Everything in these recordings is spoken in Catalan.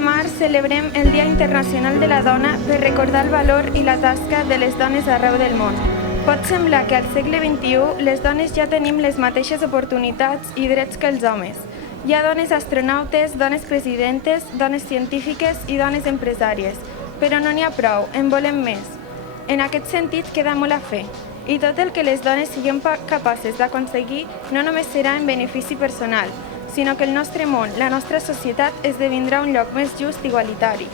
de març celebrem el Dia Internacional de la Dona per recordar el valor i la tasca de les dones arreu del món. Pot semblar que al segle XXI les dones ja tenim les mateixes oportunitats i drets que els homes. Hi ha dones astronautes, dones presidentes, dones científiques i dones empresàries. Però no n'hi ha prou, en volem més. En aquest sentit queda molt a fer. I tot el que les dones siguem capaces d'aconseguir no només serà en benefici personal, sinó que el nostre món, la nostra societat, esdevindrà un lloc més just i igualitari.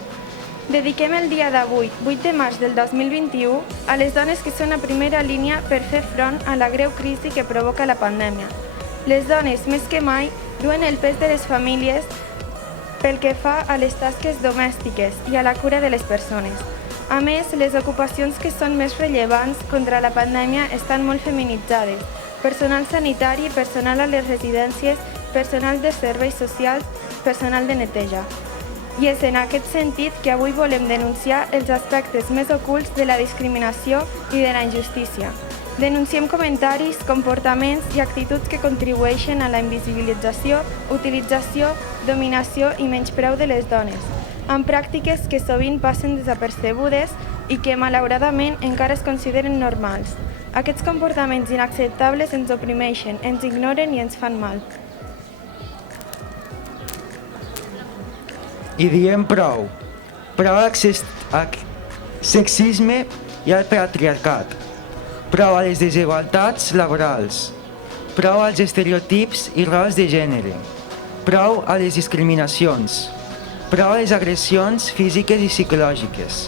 Dediquem el dia d'avui, 8 de març del 2021, a les dones que són a primera línia per fer front a la greu crisi que provoca la pandèmia. Les dones, més que mai, duen el pes de les famílies pel que fa a les tasques domèstiques i a la cura de les persones. A més, les ocupacions que són més rellevants contra la pandèmia estan molt feminitzades. Personal sanitari, personal a les residències, personal de serveis socials, personal de neteja. I és en aquest sentit que avui volem denunciar els aspectes més ocults de la discriminació i de la injustícia. Denunciem comentaris, comportaments i actituds que contribueixen a la invisibilització, utilització, dominació i menyspreu de les dones, amb pràctiques que sovint passen desapercebudes i que, malauradament, encara es consideren normals. Aquests comportaments inacceptables ens oprimeixen, ens ignoren i ens fan mal. I diem prou. Prou al sexisme i al patriarcat. Prou a les desigualtats laborals. Prou als estereotips i rols de gènere. Prou a les discriminacions. Prou a les agressions físiques i psicològiques.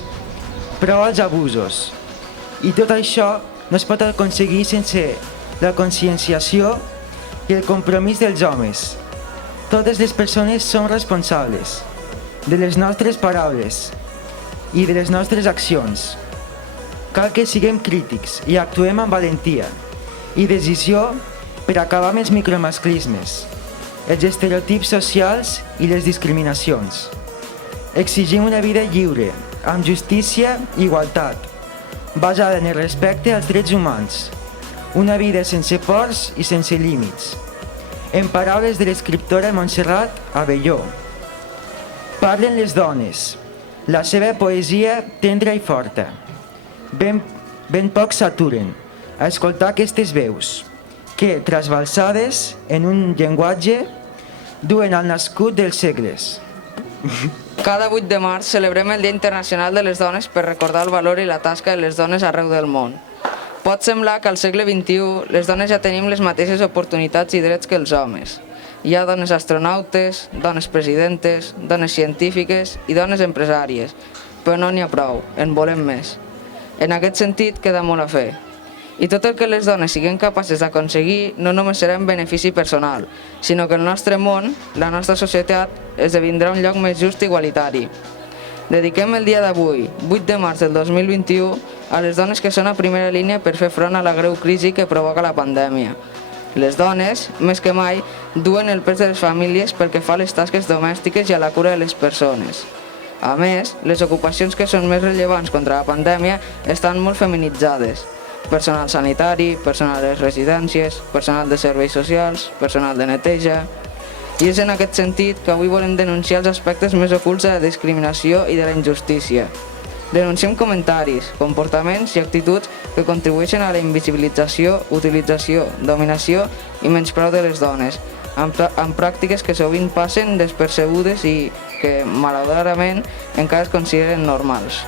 Prou als abusos. I tot això no es pot aconseguir sense la conscienciació i el compromís dels homes. Totes les persones som responsables de les nostres paraules i de les nostres accions. Cal que siguem crítics i actuem amb valentia i decisió per acabar amb els micromasclismes, els estereotips socials i les discriminacions. Exigim una vida lliure, amb justícia i igualtat, basada en el respecte als drets humans, una vida sense pors i sense límits. En paraules de l'escriptora Montserrat Abelló, parlen les dones, la seva poesia tendra i forta. Ben pocs s'aturen a escoltar aquestes veus, que, trasbalsades en un llenguatge, duen al nascut dels segles. Cada 8 de març celebrem el Dia Internacional de les Dones per recordar el valor i la tasca de les dones arreu del món. Pot semblar que al segle XXI les dones ja tenim les mateixes oportunitats i drets que els homes. Hi ha dones astronautes, dones presidentes, dones científiques i dones empresàries, però no n'hi ha prou, en volem més. En aquest sentit queda molt a fer. I tot el que les dones siguem capaces d'aconseguir no només serà en benefici personal, sinó que el nostre món, la nostra societat, esdevindrà un lloc més just i igualitari. Dediquem el dia d'avui, 8 de març del 2021, a les dones que són a primera línia per fer front a la greu crisi que provoca la pandèmia. Les dones, més que mai, duen el pes de les famílies pel que fa a les tasques domèstiques i a la cura de les persones. A més, les ocupacions que són més rellevants contra la pandèmia estan molt feminitzades. Personal sanitari, personal de les residències, personal de serveis socials, personal de neteja. I és en aquest sentit que avui volem denunciar els aspectes més ocults de la discriminació i de la injustícia. Denunciem comentaris, comportaments i actituds que contribueixen a la invisibilització, utilització, dominació i menyspreu de les dones, amb pràctiques que sovint passen despercebudes i que, malauradament, encara es consideren normals.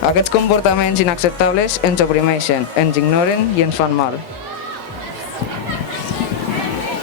Aquests comportaments inacceptables ens oprimeixen, ens ignoren i ens fan mal.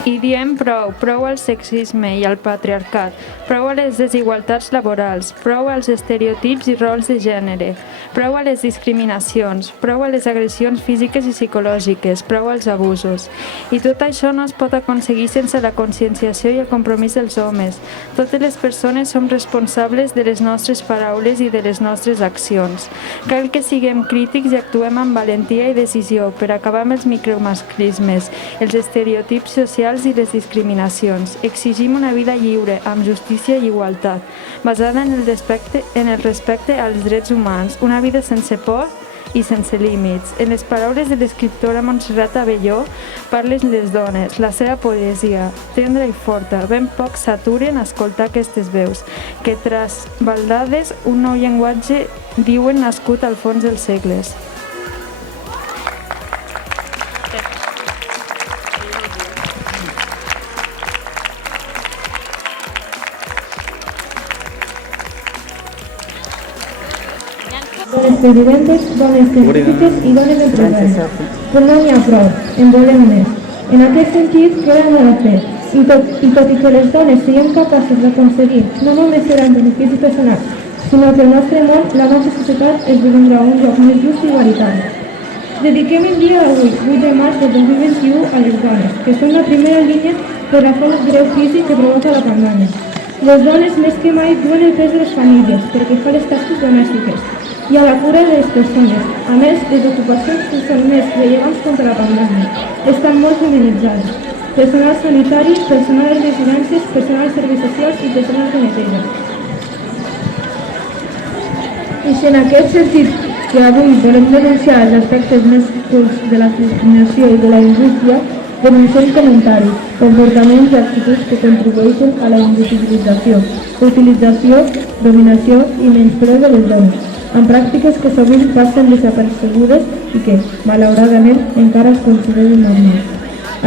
I diem prou, prou al sexisme i al patriarcat, prou a les desigualtats laborals, prou als estereotips i rols de gènere, prou a les discriminacions, prou a les agressions físiques i psicològiques, prou als abusos. I tot això no es pot aconseguir sense la conscienciació i el compromís dels homes. Totes les persones som responsables de les nostres paraules i de les nostres accions. Cal que siguem crítics i actuem amb valentia i decisió per acabar amb els micromasclismes, els estereotips socials i les discriminacions. Exigim una vida lliure, amb justícia i igualtat, basada en el respecte als drets humans, una vida sense por i sense límits. En les paraules de l'escriptora Montserrat Abelló, parlen les dones, la seva poesia, tendra i forta. Ben poc s'aturen a escoltar aquestes veus, que trasbaldades un nou llenguatge diuen nascut al fons dels segles. Dones presidentes, dones científiques i dones empresàries. Però no n'hi ha prou, en volem més. En aquest sentit, queda molt a fer. I tot i que les dones siguem capaces d'aconseguir no només ser en benefici personal, sinó que el nostre món, la nostra societat, esdevindrà un lloc més just i igualitari. Dediquem el dia d'avui, 8 de març de 2021, a les dones, que són la primera línia per a fer el greu físic que provoca la pandèmia. Les dones, més que mai, duen el pes de les famílies perquè fa les tasques domèstiques i a la cura de les persones. A més, les ocupacions que són més rellevants contra la pandèmia estan molt feminitzades. Personal sanitari, personal a les residències, personal als serveis socials i personal de neteja. I si en aquest sentit que avui volem denunciar els aspectes més cruels de la discriminació i de la indústria, denunciem comentaris, comportaments i actituds que contribueixen a la invisibilització, utilització, dominació i menyspreu de les dones, amb pràctiques que sovint passen desapercebudes i que, malauradament, encara es consideren normals.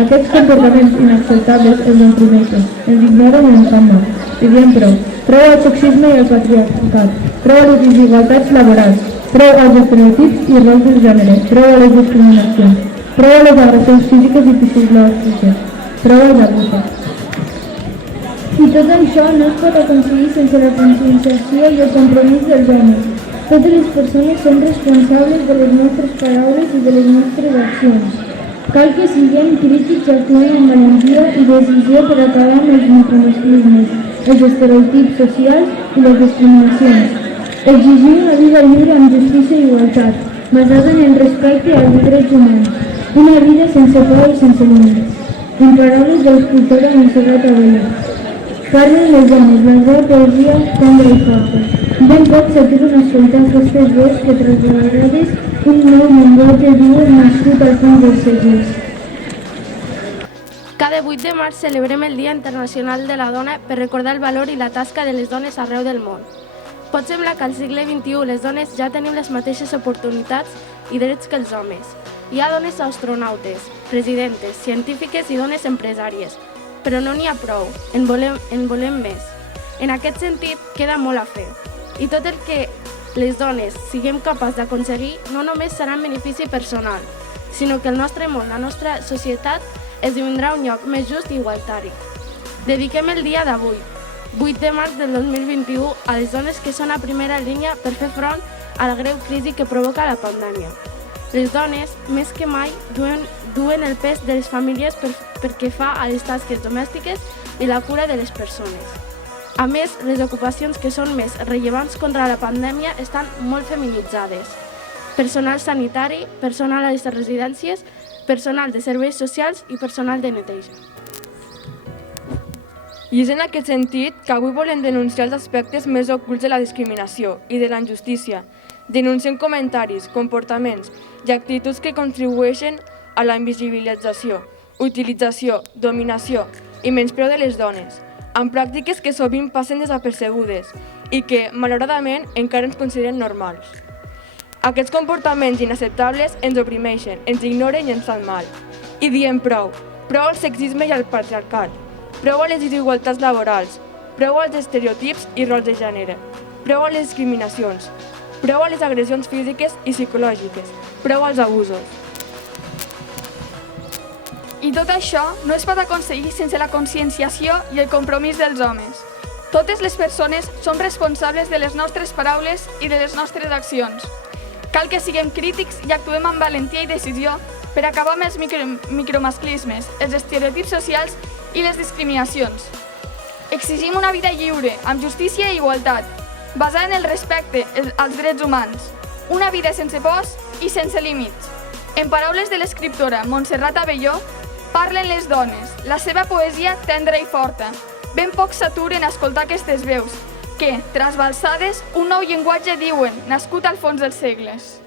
Aquests comportaments inacceptables els oprimeixen, els ignoren i ens fan mal. I diem prou. Prou al sexisme i al patriarcat, prou a les desigualtats laborals, prou als estereotips i rols de gènere, prou a les discriminacions, prou a les agressions físiques i psicològiques, prou als abusos. I tot això no es pot aconseguir sense la conscienciació i el compromís dels homes. Totes les persones són responsables de les nostres paraules i de les nostres accions. Cal que siguem crítics i actuem amb valentia i decisió per acabar amb els micromasclismes, els estereotips socials i les discriminacions. Exigir una vida lliure amb justícia i igualtat, basada en el respecte als drets humans. Una vida sense por i sense límits. En paraules de l'escriptora Montserrat Abelló. Parlen les dones, la seva poesia tendra i forta. Ben poc s'aturen a escoltar aquestes veus que traslladades un nou llenguatge diu nascut al fons dels segles. Cada 8 de març celebrem el Dia Internacional de la Dona per recordar el valor i la tasca de les dones arreu del món. Pot semblar que al segle XXI les dones ja tenim les mateixes oportunitats i drets que els homes. Hi ha dones astronautes, presidentes, científiques i dones empresàries, però no n'hi ha prou, en volem més. En aquest sentit, queda molt a fer. I tot el que les dones siguem capaces d'aconseguir no només serà en benefici personal, sinó que el nostre món, la nostra societat, esdevindrà un lloc més just i igualitari. Dediquem el dia d'avui, 8 de març del 2021, a les dones que són a primera línia per fer front a la greu crisi que provoca la pandèmia. Les dones, més que mai, duen el pes de les famílies perquè fa a les tasques domèstiques i la cura de les persones. A més, les ocupacions que són més rellevants contra la pandèmia estan molt feminitzades. Personal sanitari, personal a les residències, personal de serveis socials i personal de neteja. I és en aquest sentit que avui volem denunciar els aspectes més ocults de la discriminació i de la injustícia. Denunciem comentaris, comportaments i actituds que contribueixen a la invisibilització, utilització, dominació i menyspreu de les dones, amb pràctiques que sovint passen desapercebudes i que, malauradament, encara ens consideren normals. Aquests comportaments inacceptables ens oprimeixen, ens ignoren i ens fan mal. I diem prou. Prou al sexisme i al patriarcat. Prou a les desigualtats laborals. Prou als estereotips i rols de gènere. Prou a les discriminacions. Prou a les agressions físiques i psicològiques. Prou als abusos. I tot això no es pot aconseguir sense la conscienciació i el compromís dels homes. Totes les persones som responsables de les nostres paraules i de les nostres accions. Cal que siguem crítics i actuem amb valentia i decisió per acabar amb els micromasclismes, els estereotips socials i les discriminacions. Exigim una vida lliure, amb justícia i igualtat, basada en el respecte als drets humans, una vida sense pors i sense límits. En paraules de l'escriptora Montserrat Abelló, parlen les dones, la seva poesia tendra i forta. Ben poc s'aturen a escoltar aquestes veus, que, trasbalsades, un nou llenguatge diuen, nascut al fons dels segles.